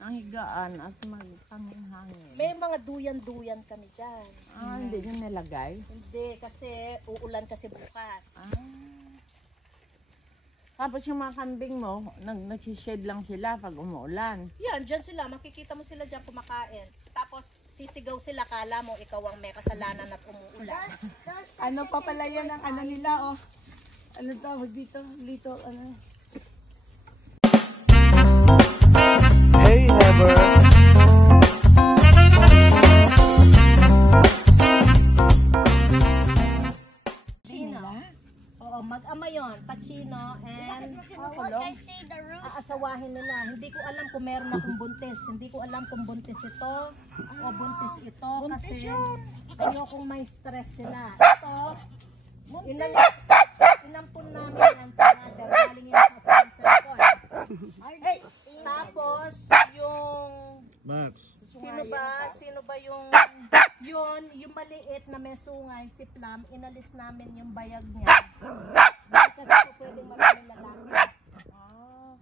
ang higaan at magpangin-hangin. May mga duyan-duyan kami dyan. Hindi nyo nilagay? Hindi, kasi uulan kasi bukas. Tapos yung mga kambing mo, nagsishade lang sila pag umuulan. Yan, dyan sila. Makikita mo sila dyan kumakain. Tapos sisigaw sila, kala mo ikaw ang may kasalanan at umuulan. Ano pa pala yan ang ano nila, oh. Ano tawag dito? Little, ano. Hey, Heber. Oo, mag-ama yun. Pacino and aasawahin nila. Hindi ko alam kung meron akong buntis. Hindi ko alam kung buntis ito o buntis ito. Kasi ayokong may stress sila. Ito, inampun namin yan sa brother. Galing yun sa sponsor ko. Tapos, yung... Max. Sino ba yung maliit na may sungay, si Plum, inalis namin yung bayag niya. Kasi po pwedeng marami lalaki.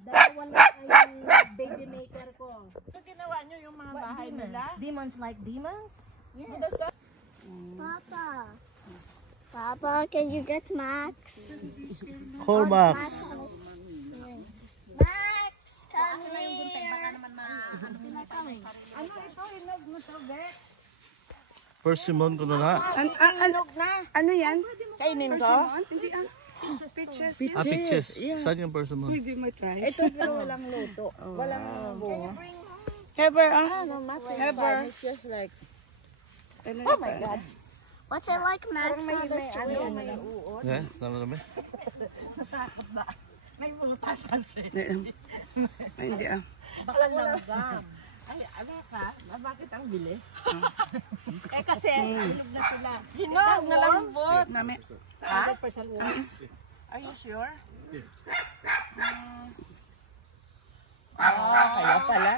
Dalawa lang ay baby maker ko. So, ginawa nyo yung mga bahay nila? Demons like demons? Yes. Papa, can you get Max? Call Max. Max, come here. Baka naman Ano ito? Hinog mo to, Bek? Persimmon ko na na. Ano yan? Kainin ko? Persimmon? Hindi ah. Peaches. Ah, peaches. Saan yung persimmon? Pwede mo try. Ito pero walang luto. Walang bunga. Heber, ah. Ano, Mate? Heber. It's just like, Ano oh my God. What's it like, Max? Parang may uod. Eh, dami. May butas kasi. Ay, hindi ah. Baka langgam. Ay, ano ka? Bakit ang bilis? Eh kasi, hinog na sila. Hinog na lambot. Nami. 100% ulit. Are you sure? Kaya pala.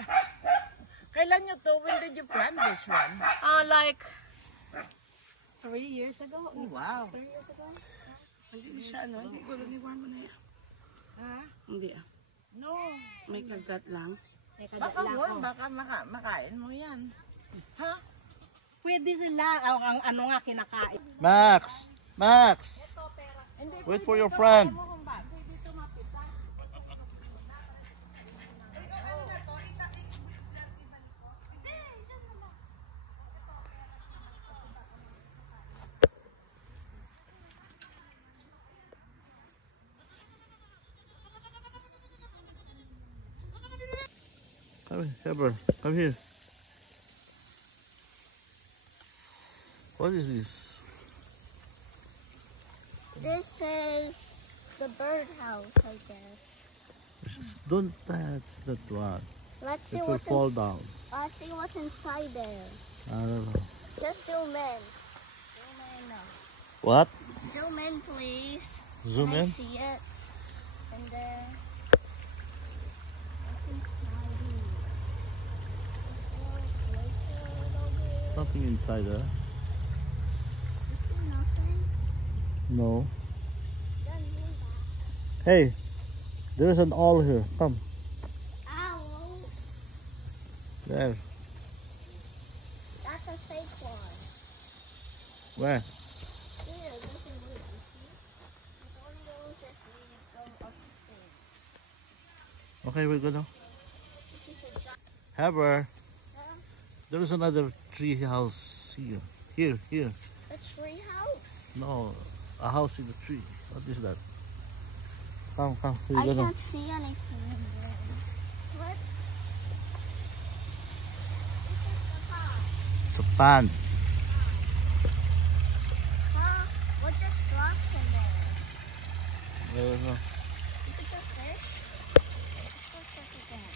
Kailan nyo to? When did you plant this one? Like 3 years ago. Oh, wow. 3 years ago. Hindi siya ano. Hindi ko laniwan mo na yan. Ha? Hindi ah. No. May kagat lang. Baka mo, baka makain mo yan. Ha? Pwede sila. Ang ano nga kinakain. Max. Wait for your friend. Come here, Heber. Come here. What is this? This is the birdhouse, I guess. Don't touch that one. Let's see It will what's fall down. Let's see what's inside there. I don't know. Just zoom in. Zoom in. What? Zoom in, please. Zoom Can I in. see it? And then what's inside here? Nothing inside there. Nothing. No. Then zoom back. Hey, there's an owl here. Come. Owl. There. That's a fake one. Where? Here, this is it. You see? It only goes if we go upstairs. Okay, we go now. This is a giant. Heber, there's another tree house here. Here. A tree house. No, a house in the tree. What is that? Come. We I go now. can't see anything in there. What? It's a pan. Huh? What just dropped in there? I don't know. Is it a fish? Let's check again.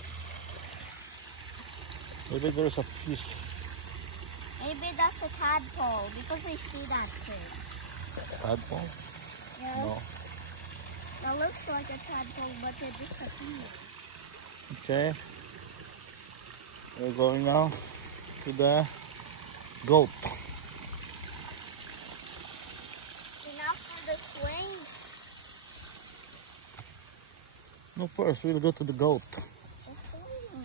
Maybe there's a fish. Maybe that's a tadpole because we see that fish. Tadpole? Yeah. No. That looks like a tadpole, but it disappeared. Okay. We're going now to the goat. Enough for the swings. No, first we'll go to the goat. The swing.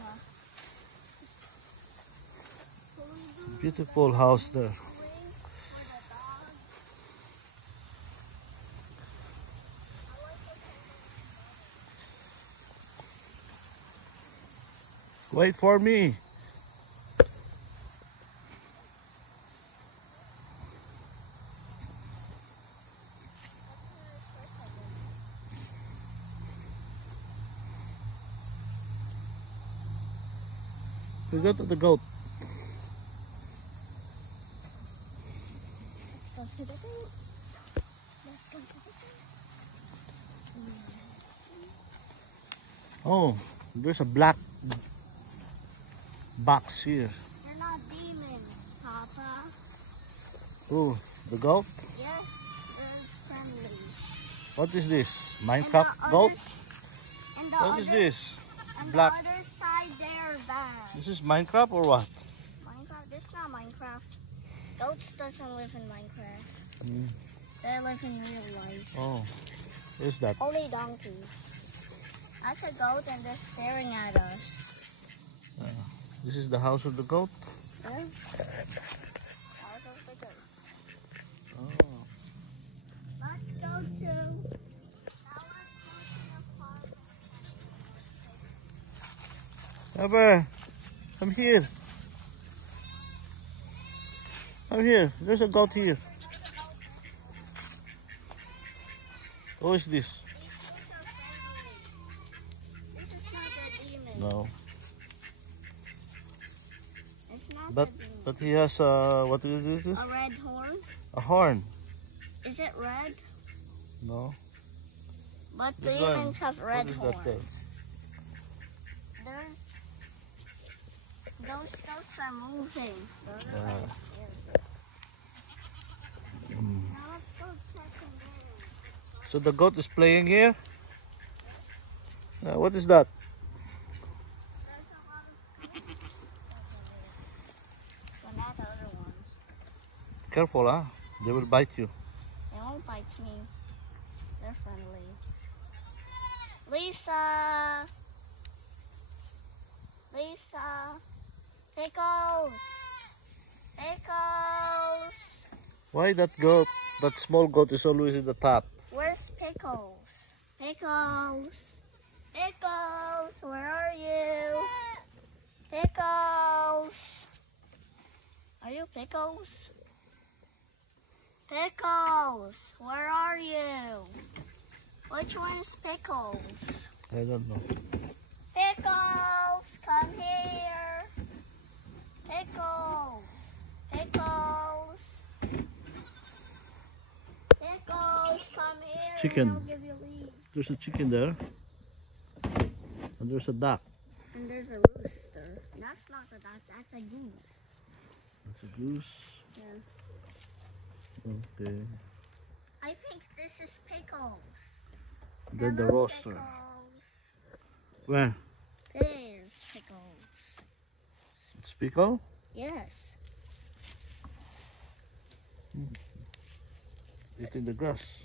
Beautiful house there. Wait for me. We go to the goat. Oh, there's a black box here. They're not demons, Papa. Oh, the goat? Yes, they're friendly. What is this? And Minecraft the goat? And the What is other, this? and Black. the other side, they're bad. This is Minecraft or what? Minecraft? This is not Minecraft. Goats doesn't live in Minecraft. Mm. They live in real life. Oh, what is that? Only donkeys. That's a goat and they're staring at us. This is the house of the goat. Yeah. House of the goat. Oh. Let's go to... Ever, come here. Come here. There's a goat here. Who is this? This is not a demon. No, It's not but a demon. but he has what is this? A red horn? A horn. Is it red? No. But This demons one. have red What is that horns. thing? Those goats are moving. Yeah. Now let's go check them out. So the goat is playing here. What is that? But not the other ones. Careful, huh? They will bite you. They won't bite me. They're friendly. Lisa! Lisa! Pickles! Pickles! Why that goat? That small goat is always in the top. Where's Pickles? Pickles! Pickles! Where are you? Pickles! Are you Pickles? Pickles! Where are you? Which one's Pickles? I don't know. Pickles! Come here! Pickles! Pickles! Pickles! Come here! Chicken. And I'll give you leaves. There's a chicken there. And there's a duck. And there's a rooster. That's not a duck, that's a goose. That's a goose. Yeah. Okay. I think this is Pickles. Then the Hello, roaster. Pickles. Where? There's Pickles. It's pickle? Yes. Eating the grass.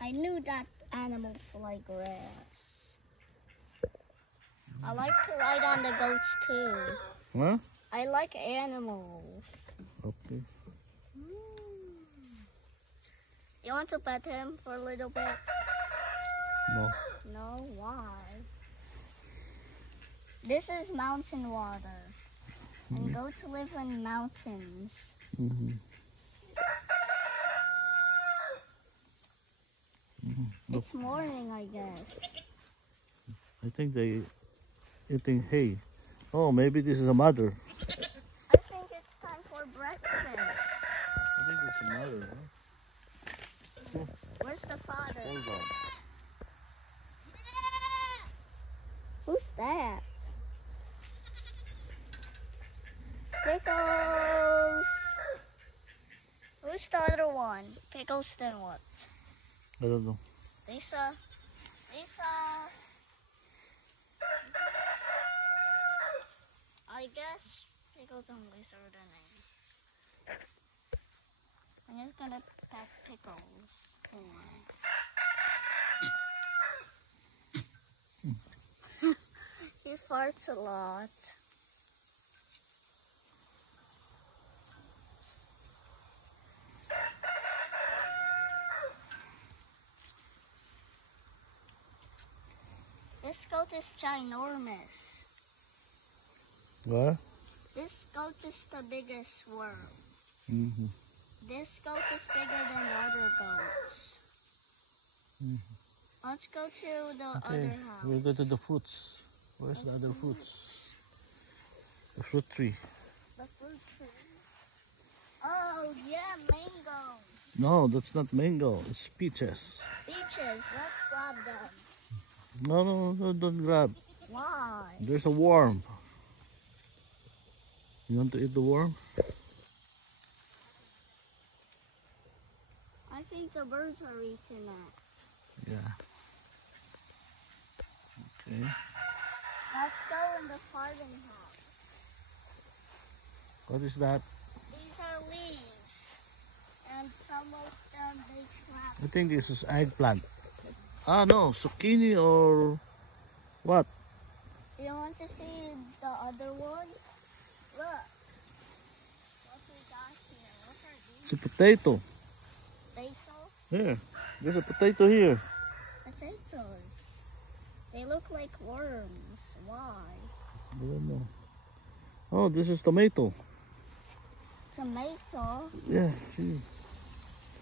I knew that animals like grass. I like to ride on the goats too. Huh? I like animals. Okay. You want to pet him for a little bit? No. No, why? This is mountain water. And goats live in mountains. Mm-hmm. It's morning, I guess. I think they eating hay. Oh, maybe this is a mother. I think it's time for breakfast. I think it's a mother. Huh? Where's the father? Hold on. Who's that? Pickles! Who's the other one? Pickles then what? I don't know. Lisa? Lisa! I guess Pickles and Lisa are the name. I'm just gonna pack Pickles. He farts a lot. This goat is ginormous. Where? This goat is the biggest worm. Mm-hmm. This goat is bigger than the other goats. Let's go to the Okay, other house. we'll go to the fruits. Where's the other fruits? The fruit tree. The fruit tree. Oh, yeah, mangoes. No, that's not mango. It's peaches. Peaches. Let's grab them. No, don't grab. Why? There's a worm. You want to eat the worm? I think the birds are eating it. Yeah. Okay. Let's go in the farthing house. What is that? These are leaves. And some of them they trap. I think this is eggplant. Ah, no, zucchini or what? You want to see the other one? Look. What we got here. What are these? It's a potato. Basil? Here, there's a potato here. Potatoes. They look like worms. Why? I don't know. Oh, this is tomato. Tomato? Yeah, see.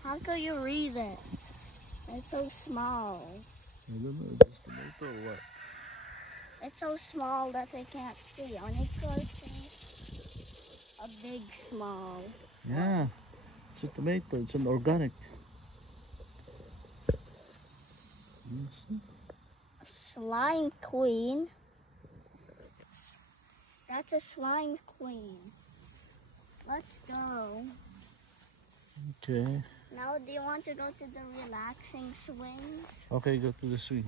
How could you read it? It's so small. I don't know, is this tomato or what? It's so small that I can't see. On it goes a big small. Yeah, it's a tomato. It's an organic. Yes. Slime queen. That's a slime queen. Let's go. Okay. Now, do you want to go to the relaxing swings? Okay, go to the swing.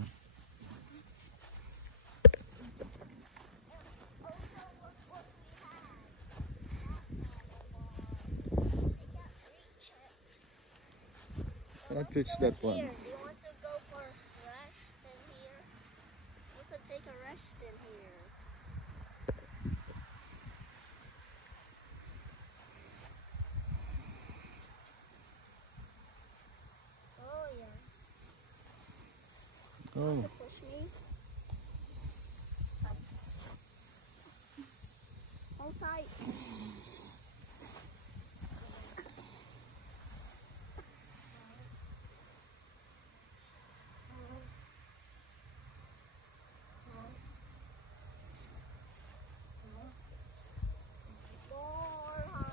Can't reach that one. Here, do you want to go for a rest in here? You could take a rest in here. Oh, yeah. Oh, Push me. Hold tight. More higher.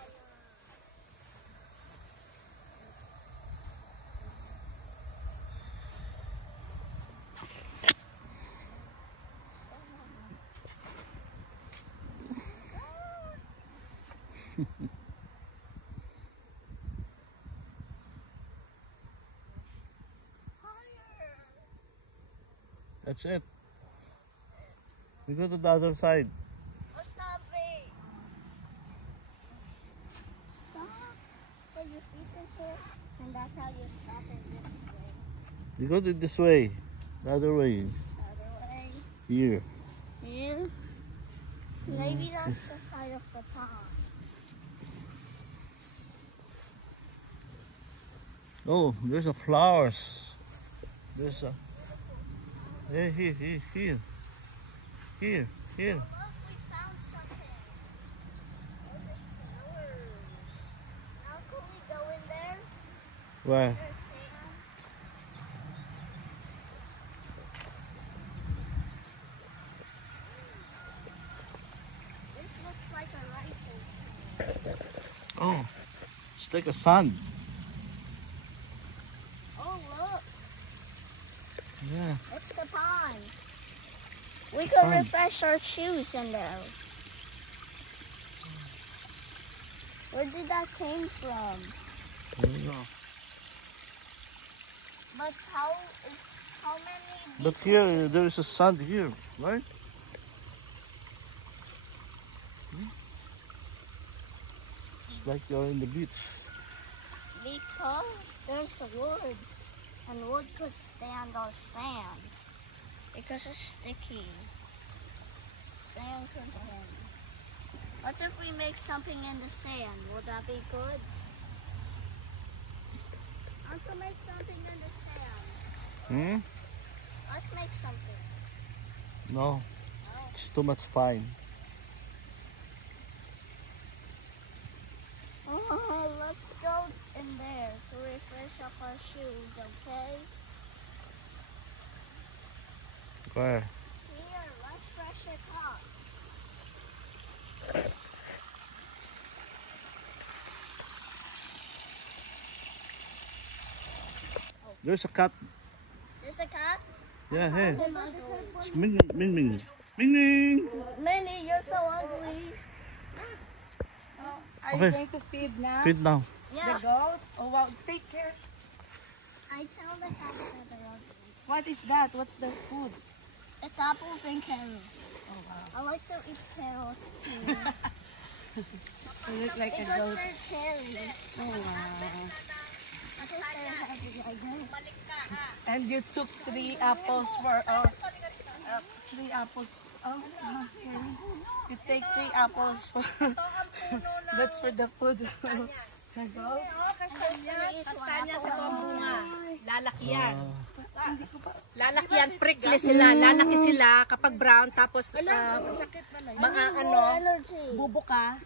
that's it. We go to the other side. Let's not be. Stop. Put your feet in here, and that's how you stop in this way. We go to this way. The other way. Other way. Here. Here. Maybe that's the side of the pond. Oh, there's a flowers. There's a. Hey, here. Here. Look, we found something. Oh, there's flowers. Now can we go in there? Where? There's sand. This looks like a rifle stand. Oh, it's like a sun. Oh, look. Yeah. It's the pond. We could Pond. refresh our shoes in there. Where did that came from? I don't know. But how many? But here, there is a sand here, right? It's like you're in the beach. Because there's wood, and wood could stand on sand. Because it's sticky. Sand could hold. What if we make something in the sand? Would that be good? I want to make something in the sand. Hmm? Let's make something. No, it's too much fine. Let's go in there to refresh up our shoes, okay? Where? Here, let's fresh it up. There's a cat. There's a cat. Yeah, hey. Oh my God. It's Ming Ming Ming. Ming Ming. Minnie, you're so ugly. Are Okay. you going to feed now? Feed now. The Yeah. goat? Oh wow, take care. I tell the cat that they're ugly. What is that? What's the food? It's apples and carrots. Oh wow. I like to eat carrots too. You look like a because goat. they're cherries. Oh wow. Because they're heavy, I guess. And you took 3 apples for 3 apples. Oh, okay. You take 3 apples for that's for the food. The goat. Kastanyas, ito ang bunga. Lalaki yan. Hindi ko pa. Lalaki yan, prickly sila. Lalaki sila kapag brown. Tapos, Energy. bubuka.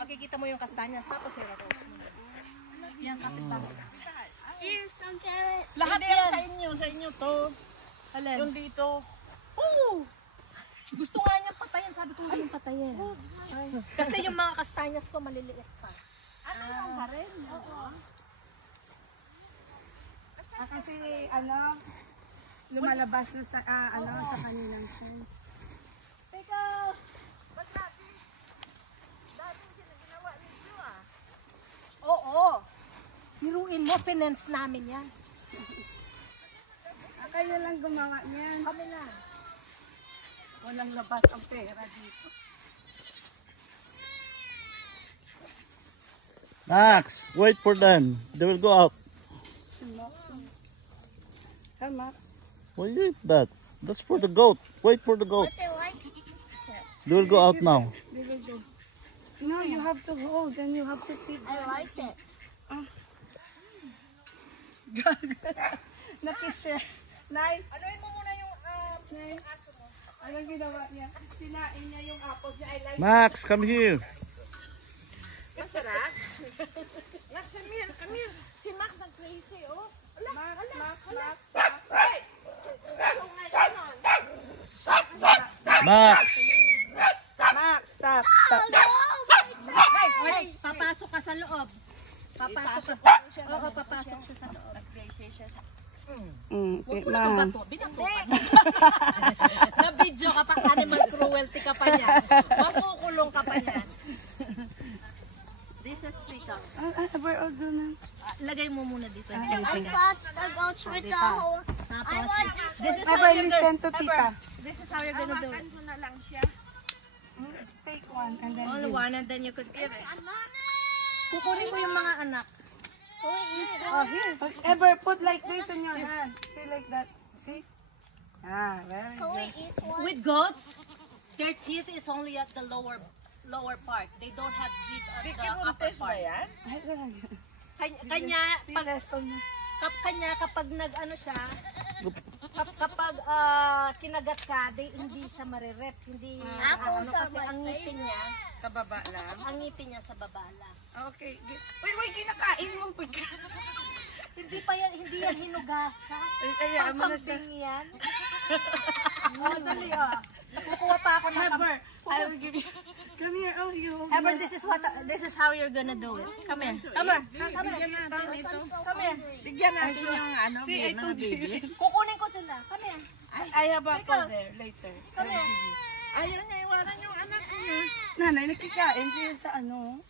Makikita mo yung kastanyas. Tapos, i-roast mo. Yan, kapit lang. Here's some carrots. Lahat yan sa inyo to. Alin? Yung dito. Gusto nga niyang patayin. Sabi ko nga yung patayin. Kasi yung mga kastanyas ko maliliit pa. Kasi lumalabas na sa sa kanilang fence. Oo. Hiruin mo, finance namin yan. Kayo lang gumawa niyan. Kami lang. Walang labas ang pera dito. Max, wait for them. They will go out. Come Max. Why you eat that? That's for the goat. Wait for the goat. But they like They will go out now. They will go. No, you have to hold and you have to feed I them. like it. Nakishare. Nice. Anuin mo muna yung nice. Anong ginawa niya? Sinain niya yung apples niya. I like Max, come here. Masarap. Max, come here. Si Max ang crazy, oh. Max. Max. Max, stop. Oh no! Hey, papasok ka sa loob. Papasok ka. Oo, papasok siya sa loob. Okay, Ano ba to? Binato ka na. Na-video ka pa, animal cruelty ka pa niyan. Makukulong ka pa niyan. This is Pika. We're all done. Lagay mo muna dito. I watched the goats with the whole. I want This is Ever listen to Tita. This is how you're gonna do it. Take one and then Only give. one and then you could give it. Kukunin ko yung mga anak. Oh, here. Ever put like this in your hand. See like that. See? Ah, very Can we good. eat one? With goats, their teeth is only at the lower part. They don't have teeth at the upper part. Ay, talaga. Kanya, See, pag, lesson niya. kanya kapag nag-ano siya, kapag kinagat ka, hindi siya marirep. Hindi, Apples are kasi my ang ngipin niya, Sa baba lang. ang ngipin niya sa baba lang. Okay. Wait, kinakain mo. Hindi yan hinugasa. Ay, mo na siya. Pangkambing yan. Dali Nakukuha pa ako ng Ever, I will give you. Come here. Oh, you hold Ever, my- this is how you're gonna do it. Come here. Come here. Come here. Bigyan natin yung ano, See, I told you. Kukunin ko sila. Come here. I have a apple there later. Come here. Ayaw niya iwanan yung anak niya. Nanay, nakikain siya sa ano.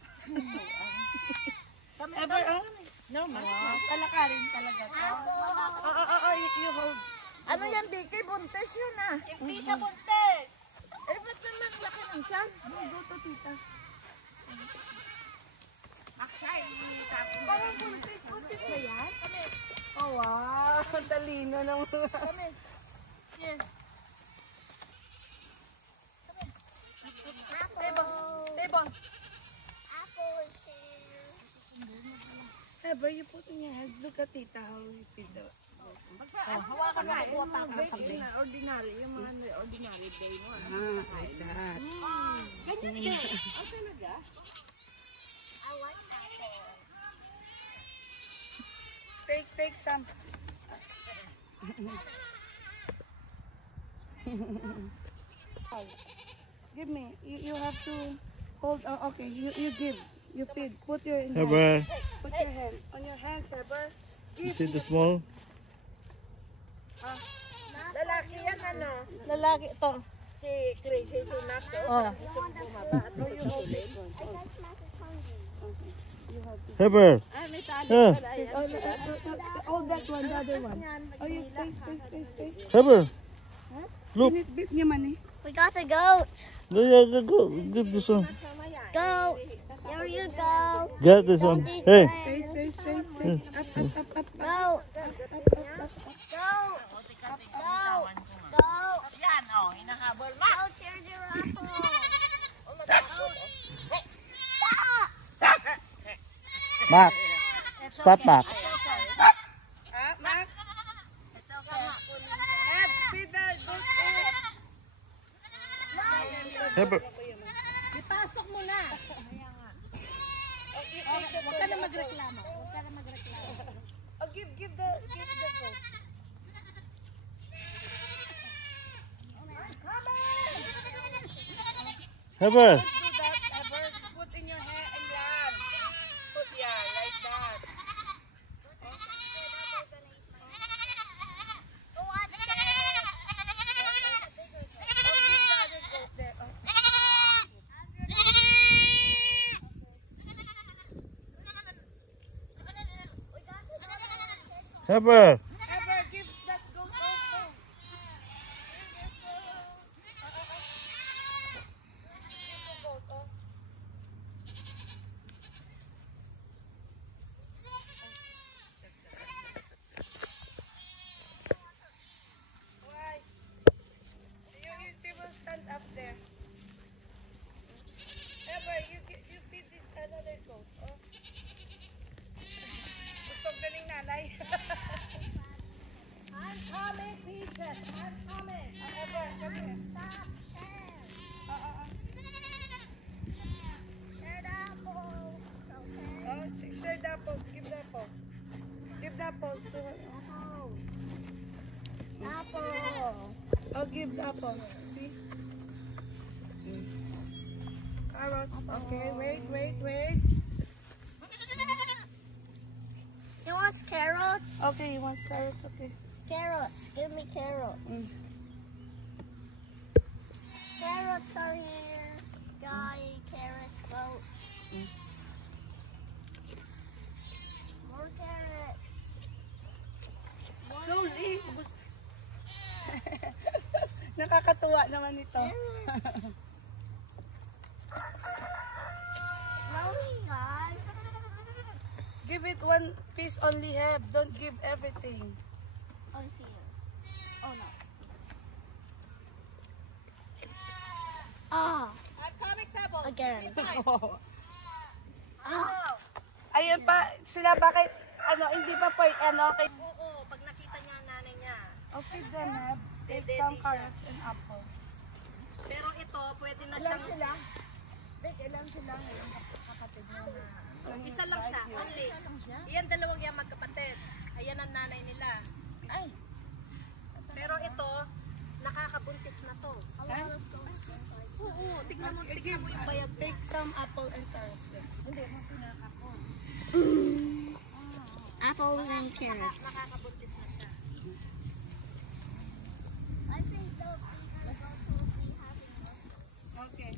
Ever, oh. No, Max. Kalakarin talaga. You hold. Ano yan, Vicky? Buntes yun ah. Hindi siya buntes. Eh, ba't naman laki ng tiyan? Go to tita. Parang buntis ba yan? Oh, wow. Ang talino ng mga. Table. Apple is here. Ever, you put in your hands. Look at tita how you feed the. Hawakan mo po pa ang sabi. Ordinary, yung mga ordinary day mo. Like that. Ganyan din. Ang talaga. I like that. Take some. Give me. You have to hold. Okay, you give. You feed. Put your hand. Heber, Put your hand on your hands, Heber. you see the small? Lalaki yan, ano? Lalaki to. Si Crazy, si Max. Oh. Gusto ko bumaba at tutulin. I guess Max is hungry. Heber, Ay, may tali yeah. pala. Ayan. Oh, that one, the other one. Oh, you stay. Heber, look. Bit niya man eh. We got a goat. Yeah, go. Get this one. Goat. There you go. Get this one. Hey. Stay. Up. Goat. Goat. Goat. Goat. Yan, oh, hinahabol. Ma! Goat, here's your apple. Max. Stop, Max. Max. Feed the goat. Heber. Ipasok mo na. Huwag ka na magreklamo. Oh, give the goat. Heber. Do that, Heber. Put in your hair and yan. Put like that. Go on. Heber. Heber, give that goat also. Why? You will stand up there. Heber, you feed this another goat. Oh. Gusto galing nanay. I'm coming, Peaches. I'm coming. Heber, come here. Stop. Share the apples. Okay. Oh, share the apples. Give the apples. Give the apples to her. Apple. I'll give the apple. See? Carrots. Okay, wait. He wants carrots. Okay, you want carrots? Okay. Carrots. Give me carrots. Carrots are here. Guy, carrots, goat. More carrots. Slowly. Nakakatuwa naman ito. Carrots. Slowly, guys. Give it one piece only, Heb. Don't give everything. On here. Oh no. Ah, I'm coming, Pebbles. again. Ayun pa, sila bakit, hindi pa po, kay... Oo, pag nakita niya ang nanay niya. I'll feed them, Heb. Take some carrots and apple. Pero ito, pwede na siyang... Ilan sila ngayon kapatid mo na? Isa lang siya, only. Iyan dalawang yan magkapatid. Ayan ang nanay nila. Ay, Pero ito, nakakabuntis na to. Oo, tignan mo yung bayag. Take some apple and carrots. Apples and carrots. Nakakabuntis na siya. I think those will be having this. Okay.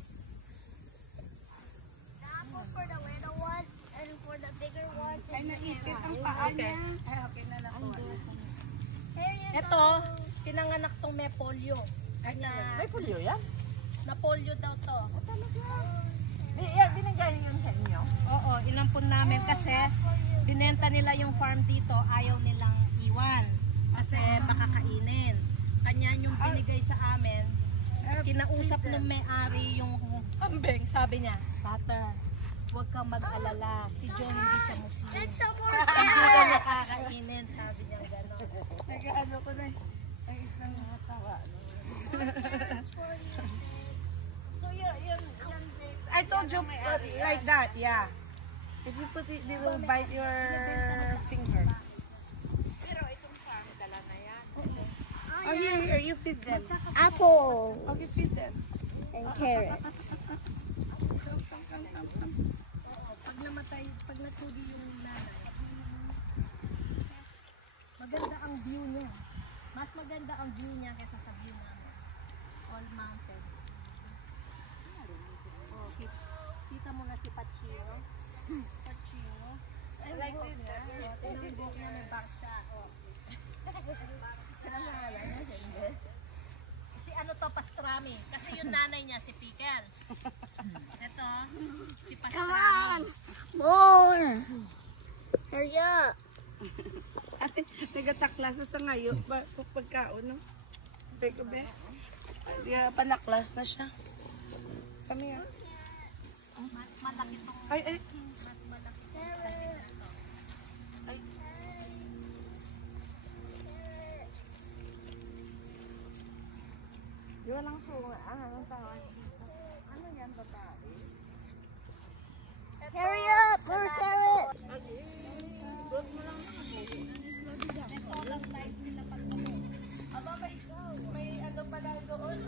The apple for the little ones and for the bigger ones. Ay, naipit ang paa niya. Ay, okay na lang po. Here you Ito, pinanganak tong may polio. Kanya, may pulyo yan? na polio daw to. Binigay yun sa inyo? Oo, inampun namin kasi binenta nila yung farm dito, ayaw nilang iwan. Kasi baka kainin. Kanya yung binigay sa amin, kinausap ng may-ari yung kambing, sabi niya, butter. Huwag kang mag-alala. Si John hindi siya Muslim. Let's support Hindi ka carrots. nakakainin, sabi niya gano'n. Nag-ano ko na. Ay, isang nakatawa. So, yan, I told you like that, yeah. If you put it, they will bite your finger. Oh, here, you feed them. Apple Okay, feed them. and carrots. Pag namatay, pag natuli yung nanay, maganda ang view niya. Mas maganda ang view niya kaysa sa view namin. All mountain. Oh, kita mo na si Pachino. Pachino. I like this. Tinanggok niya may bang siya. Oh. Si ano to, Pastrami. Kasi yung nanay niya, si Pickles. Ito, si Come Pastrami. on, more. Hurry up. Ate, nagataklas sa ngayo. Pagkaon, no? Teka, be. Yeah, panaklas na siya. Kami, ah. Mas malaki tong Ay. mas malaki tong tanim na to. di ba lang sunga? Anong tawag dito? Ano yan, babae? Hurry up, more carrots. May ano pala doon,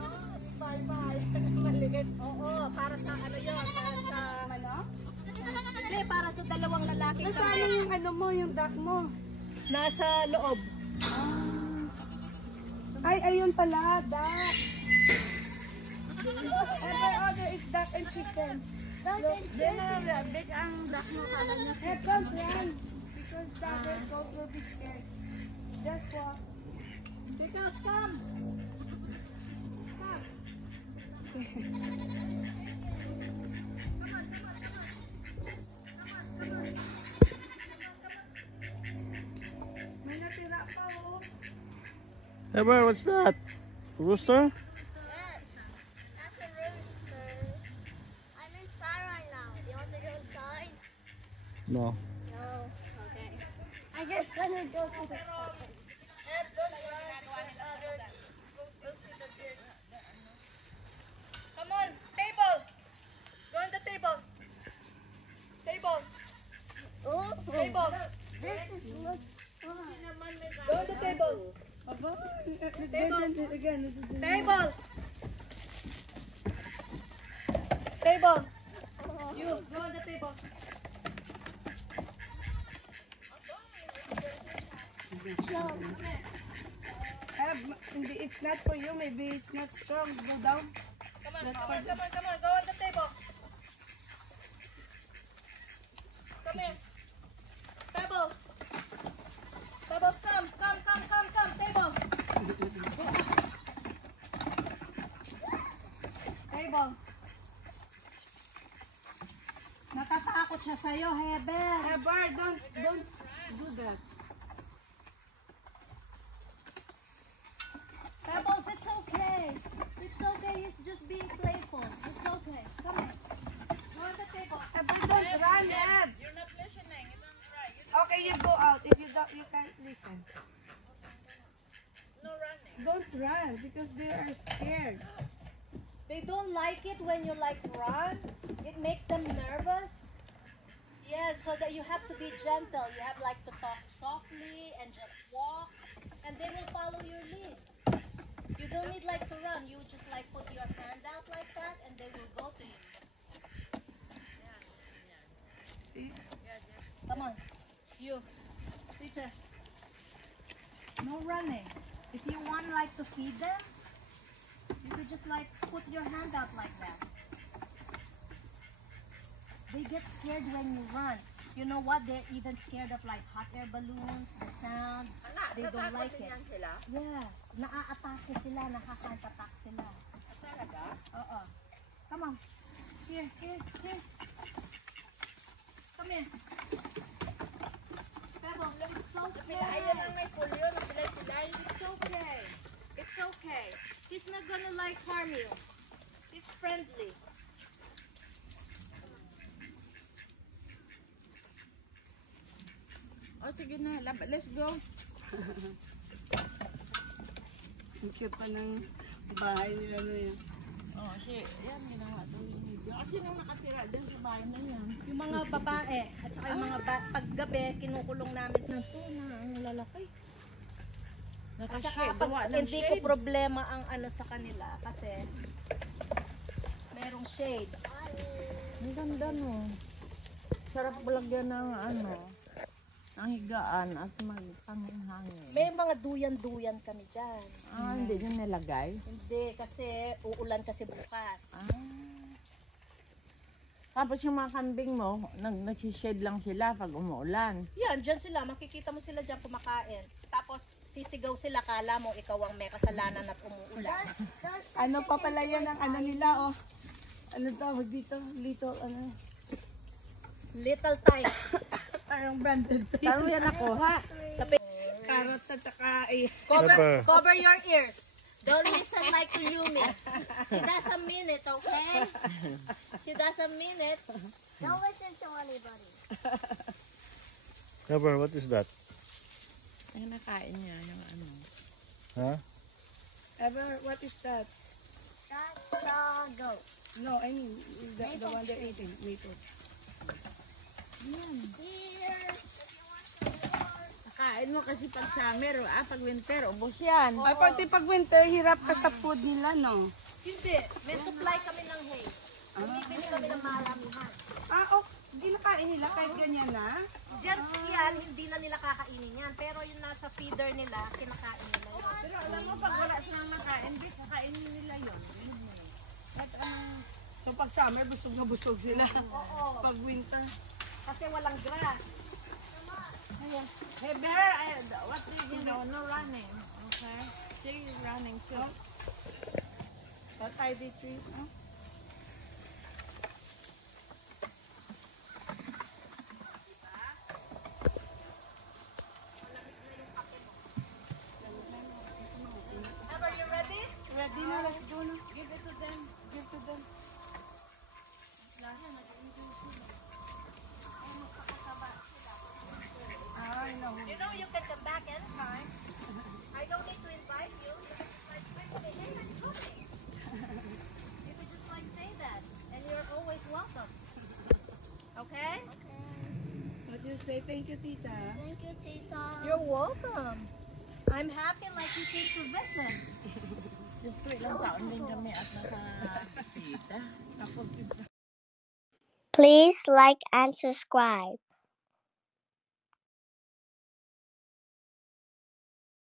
bye-bye. Maliit. Oo, para sa ano yun, para sa ano? Hindi, para sa dalawang lalaki. Nasaan yung ano mo, yung duck mo? Nasa loob. Ay, ayun pala, duck. Every other is duck and chicken. Big ang duck mo, kala niya. Hey, don't run. Because that goat will be scared. Just walk. Because come. May natira pa, oh. Hey, bro, what's that? Rooster? Yes, that's a rooster. I'm inside right now. Do you want to go inside? No. No. Okay. I just gonna go to the side. Come on, table. Go on the table. Table. Oh, Table. this is looks fun. Go on the table. Aba, again, this is the Table. Table. You go on the table. Hindi, it's not for you. Maybe it's not strong. Go down. Come on, come on, come on, come on. Go on the table. Come here. Pebbles. Pebbles, come. Table. Table. Natatakot siya sa'yo, Heber. Ever, don't do that. Pebbles, it's okay. It's okay. He's just being playful. It's okay. Come here. Go on the table. Ever, don't run, Eb. You're not listening. You don't try. Okay, you go out. If you don't, you can't listen. No running. Don't run because they are scared. They don't like it when you like run. It makes them nervous. Yeah, so that you have to be gentle. You have like to talk softly and just walk, and they will follow your lead. You don't need like to run. You just like put your hand out like that, and they will go to you. See? Come on, you, teacher. No running. If you want like to feed them, you could just like put your hand out like that. They get scared when you run. You know what? They're even scared of like hot air balloons, the sound. They don't like it. Yeah. Naa-atake sila, nakaka-attack sila. Talaga? Oo. Come on. Here. Come here. Pebble, it's okay. Ayan ang may pulyo, nagsilay-silay. It's okay. It's okay. He's not gonna like harm you. He's friendly. sige na. Let's go. Ang cute pa ng bahay nila na yun. Oh, yan, ginawa to yung video. Kasi nung nakatira din sa bahay na yan. Yung mga babae at saka yung mga paggabi, kinukulong namin ng tuna, ang lalaki. At saka Nakashade, pag gawa ng hindi ko shade. problema ang ano sa kanila kasi merong shade. Ang ganda no. Sarap lagyan ng ano, ang higaan at magpangin-hangin. May mga duyan-duyan kami dyan. Hindi nyo nilagay? Hindi, kasi uulan kasi bukas. Tapos yung mga kambing mo, nagsishade lang sila pag umuulan. Yan, dyan sila. Makikita mo sila dyan kumakain. Tapos sisigaw sila, kala mo ikaw ang may kasalanan at umuulan. Ano pa pala yan ang ano nila, oh. Ano tawag dito? Little, ano? Little Tykes. Parang branded. Saan mo yan nakuha? Carrots at saka, eh. Pepper. Cover your ears. Don't listen like to Yumi. She doesn't mean it, okay? She doesn't mean it. Don't listen to anybody. Pepper, what is that? Ay, nakain niya yung ano. Huh? Ever, what is that? That's a goat. No, I mean, the one they're eating. Maple. Here. Nakain mo kasi pag summer, pag winter, ubos yan. Ay, pati pag winter, hirap ka sa food nila, no? Hindi. May supply kami ng hay. Bumibili kami ng maramihan. Oh, hindi na kain nila kahit ganyan na. Diyan yan, hindi na nila kakainin yan. Pero yung nasa feeder nila, kinakain nila yun. Pero alam mo, pag wala silang nakain, kakainin nila yun. So, pag summer, busog na busog sila. Oo. Pag winter. Kasi walang grass. Hey bear, what do you know? No running. Okay? She's running too. But I did tree, oh. Ever, you ready? Ready na, let's go na. Give it to them. Give to them. Ay, no. You know you can come back anytime. I don't need to invite you. You can just like say, hey, let's go. You could just like say that. And you're always welcome. Okay? What do you say? Thank you, tita. Thank you, Tita. You're welcome. I'm happy like you came to visit. Just ilang taon din kami at nasa bisita. Please like and subscribe.